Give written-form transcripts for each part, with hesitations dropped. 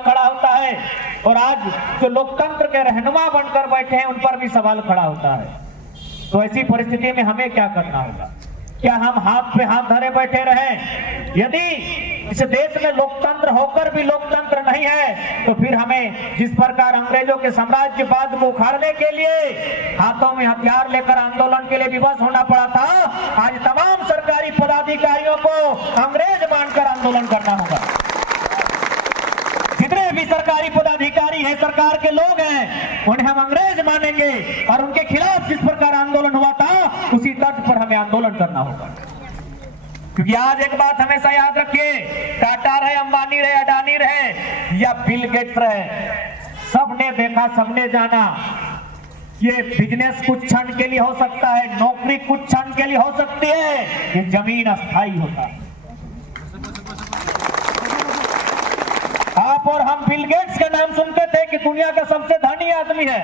खड़ा होता है और आज जो लोकतंत्र के रहनुमा बनकर बैठे हैं उन पर भी सवाल खड़ा होता है। तो ऐसी परिस्थिति में हमें क्या करना होगा? क्या हम हाथ पे हाथ धरे बैठे रहें? यदि इस देश में लोकतंत्र होकर भी लोकतंत्र नहीं है तो फिर हमें जिस प्रकार अंग्रेजों के साम्राज्यवाद को उखाड़ने के लिए हाथों में हथियार लेकर आंदोलन के लिए विवश होना पड़ा था, आज तमाम सरकारी पदाधिकारियों को अंग्रेज मानकर आंदोलन करना होगा। जितने भी सरकारी पदाधिकारी हैं, सरकार के लोग हैं, उन्हें हम अंग्रेज मानेंगे और उनके खिलाफ जिस प्रकार आंदोलन हुआ था उसी तर्ज पर हमें आंदोलन करना होगा। क्योंकि आज एक बात हमेशा याद रखिए, टाटा रहे, अंबानी रहे, अडानी रहे या बिल गेट्स रहे, सबने देखा, सबने जाना ये बिजनेस कुछ क्षण के लिए हो सकता है, नौकरी कुछ क्षण के लिए हो सकती है, ये जमीन अस्थायी होता है। आप और हम बिल गेट्स का नाम सुनते थे कि दुनिया का सबसे धनी आदमी है,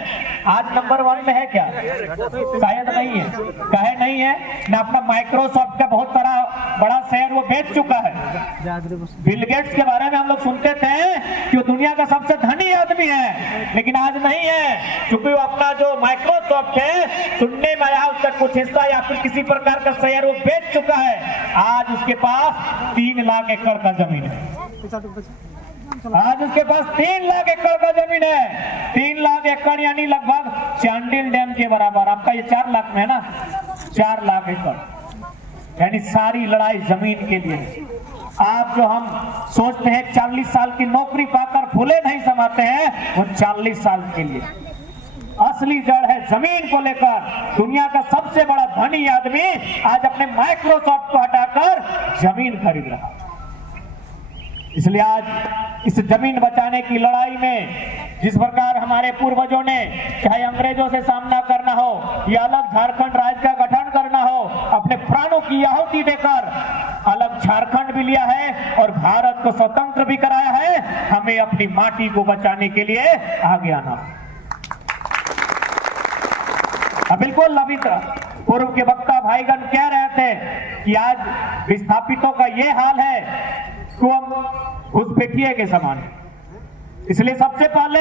आज नंबर 1 में है क्या? शायद नहीं है। कहे नहीं है ना, अपना माइक्रोसॉफ्ट का बहुत सारा बड़ा शेयर वो बेच चुका है। बिल गेट्स के बारे में हम लोग सुनते थे कि वो दुनिया का सबसे धनी आदमी है, लेकिन आज नहीं है, क्योंकि वो अपना जो माइक्रोसॉफ्ट है, सुनने में आया उसका कुछ हिस्सा या फिर किसी प्रकार का शेयर वो बेच चुका है। आज उसके पास 3 लाख एकड़ का जमीन है। आज उसके पास 3 लाख एकड़ का जमीन है। 3 लाख एकड़ यानी लगभग चांडिल डैम के बराबर। आपका ये 4 लाख में है ना, 4 लाख एकड़, यानी सारी लड़ाई जमीन के लिए। आप जो हम सोचते हैं 40 साल की नौकरी पाकर फूले नहीं समाते हैं, वो 40 साल के लिए असली जड़ है जमीन को लेकर। दुनिया का सबसे बड़ा धनी आदमी आज अपने माइक्रोसॉफ्ट को हटाकर जमीन खरीद रहा है। इसलिए आज इस जमीन बचाने की लड़ाई में जिस प्रकार हमारे पूर्वजों ने, चाहे अंग्रेजों से सामना करना हो या अलग झारखंड राज्य का गठन करना हो, अपने प्राणों की आहुति देकर अलग झारखंड भी लिया है और भारत को स्वतंत्र भी कराया है, हमें अपनी माटी को बचाने के लिए आगे आना। बिल्कुल अभी पूर्व के वक्ता भाईगण कह रहे थे कि आज विस्थापितों का ये हाल है तो हम घुसपैठिए के समान। इसलिए सबसे पहले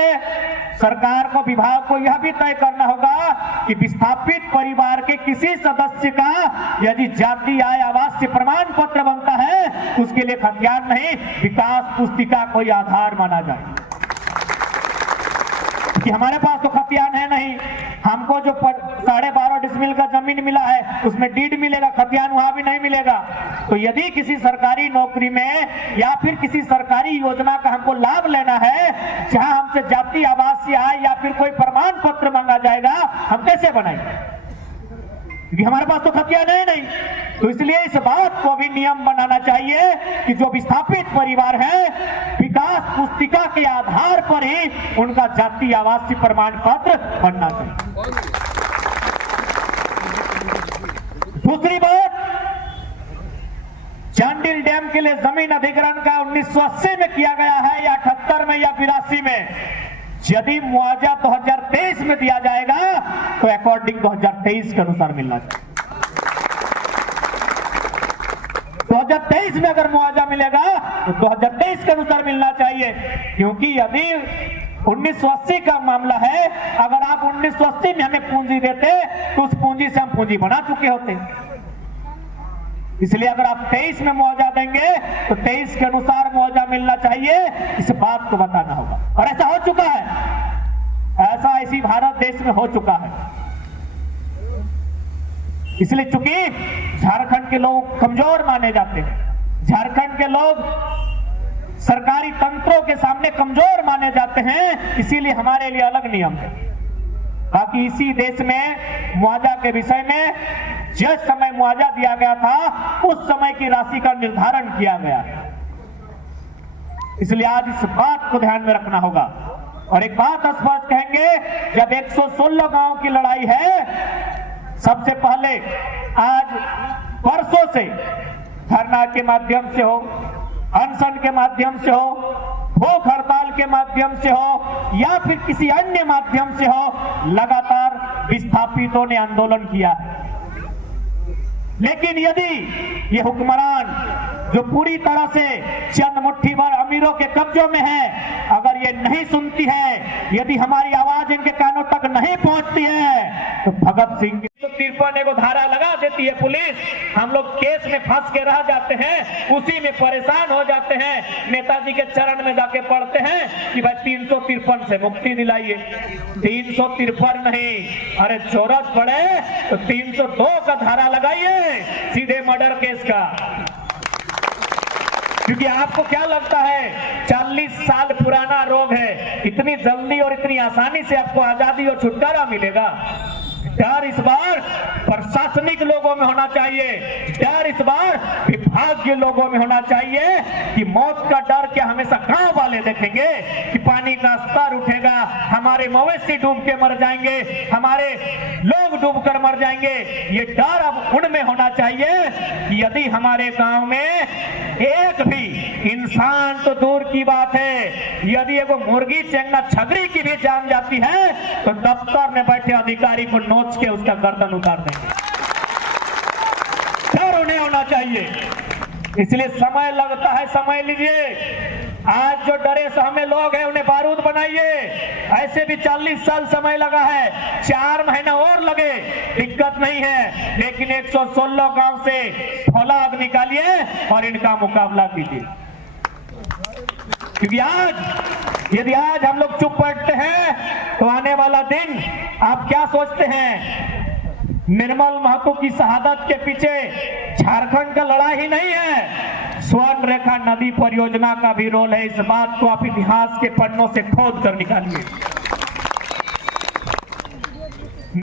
सरकार को, विभाग को यह भी तय करना होगा कि विस्थापित परिवार के किसी सदस्य का यदि जाति आय आवास से प्रमाण पत्र बनता है तो उसके लिए हथियार नहीं, विकास पुस्तिका कोई आधार माना जाए। कि हमारे पास तो खतियान है नहीं, हमको जो 12.5 डिसमिल का जमीन मिला है उसमें डीड मिलेगा, खतियान वहां भी नहीं मिलेगा। तो यदि किसी सरकारी नौकरी में या फिर किसी सरकारी योजना का हमको लाभ लेना है जहां हमसे जाति आवास से आए या फिर कोई प्रमाण पत्र मांगा जाएगा, हम कैसे बनाएंगे? क्योंकि हमारे पास तो खतियान है नहीं। तो इसलिए इस बात को भी नियम बनाना चाहिए कि जो विस्थापित परिवार है, विकास पुस्तिका के आधार पर ही उनका जाति आवासीय प्रमाण पत्र बनना चाहिए। दूसरी बात, चांडिल डैम के लिए जमीन अधिग्रहण का 1980 में किया गया है या 78 में या 82 में, यदि मुआवजा 2023 में दिया जाएगा तो अकॉर्डिंग 2023 के अनुसार मिलना चाहिए। 2023 में अगर मुआवजा मिलेगा तो 2023 के अनुसार मिलना चाहिए, क्योंकि यदि 1980 का मामला है, अगर आप 1980 में हमें पूंजी देते तो उस पूंजी से हम पूंजी बना चुके होते। इसलिए अगर आप 23 में मुआवजा देंगे तो 23 के अनुसार मुआवजा मिलना चाहिए, इस बात को बताना होगा। और ऐसा हो चुका है, ऐसा इसी भारत देश में हो चुका है। इसलिए चूंकि झारखंड के लोग कमजोर माने जाते हैं, झारखंड के लोग सरकारी तंत्रों के सामने कमजोर माने जाते हैं, इसीलिए हमारे लिए अलग नियम है। बाकी इसी देश में मुआवजा के विषय में जिस समय मुआवजा दिया गया था उस समय की राशि का निर्धारण किया गया। इसलिए आज इस बात को ध्यान में रखना होगा। और एक बात स्पष्ट कहेंगे, जब 116 गांव की लड़ाई है, सबसे पहले आज परसों से धरना के माध्यम से हो, अनशन के माध्यम से हो, भूख हड़ताल के माध्यम से हो या फिर किसी अन्य माध्यम से हो, लगातार विस्थापितों ने आंदोलन किया है। लेकिन यदि ये हुक्मरान जो पूरी तरह से चंद मुट्ठी भर अमीरों के कब्जों में है, अगर ये नहीं सुनती है, यदि हमारी आवाज इनके कानों तक नहीं पहुंचती है, तो भगत सिंह 53 को धारा लगा देती है पुलिस, हम लोग केस में फंस के रह जाते हैं, उसी में परेशान हो जाते हैं। नेताजी के चरण में जाके पढ़ते हैं कि भाई 353 से मुक्ति दिलाइए। 353 नहीं, अरे जरूरत पड़े तो 302 का धारा लगाइए, सीधे मर्डर केस का। क्योंकि आपको क्या लगता है 40 साल पुराना रोग है, इतनी जल्दी और इतनी आसानी से आपको आजादी और छुटकारा मिलेगा? डर इस बार प्रशासनिक लोगों में होना चाहिए, डर इस बार विभागीय लोगों में होना चाहिए कि मौत का डर क्या हमेशा गांव वाले देखेंगे कि पानी का स्तर उठेगा, हमारे मवेशी डूब के मर जाएंगे, हमारे लोग डूब कर मर जाएंगे। ये डर अब उनमें होना चाहिए कि यदि हमारे गांव में एक भी इंसान तो दूर की बात है, यदि एगो मुर्गी चेंगना छगरी की भी जान जाती है तो दफ्तर में बैठे अधिकारी को नोच के उसका गर्दन उतार देंगे। डर उन्हें होना चाहिए, इसलिए समय लगता है, समय लीजिए। आज जो डरे सहमे लोग हैं उन्हें बारूद बनाइए। ऐसे भी 40 साल समय लगा है, 4 महीना और लगे, दिक्कत नहीं है, लेकिन 116 गांव से फौलाद निकालिए और इनका मुकाबला कीजिए। क्योंकि आज यदि आज हम लोग चुप बैठते हैं तो आने वाला दिन, आप क्या सोचते हैं निर्मल महतो की शहादत के पीछे झारखंड का लड़ाई नहीं है, स्वर्ण रेखा नदी परियोजना का भी रोल है। इस बात को आप इतिहास के पन्नों से खोद कर निकालिए।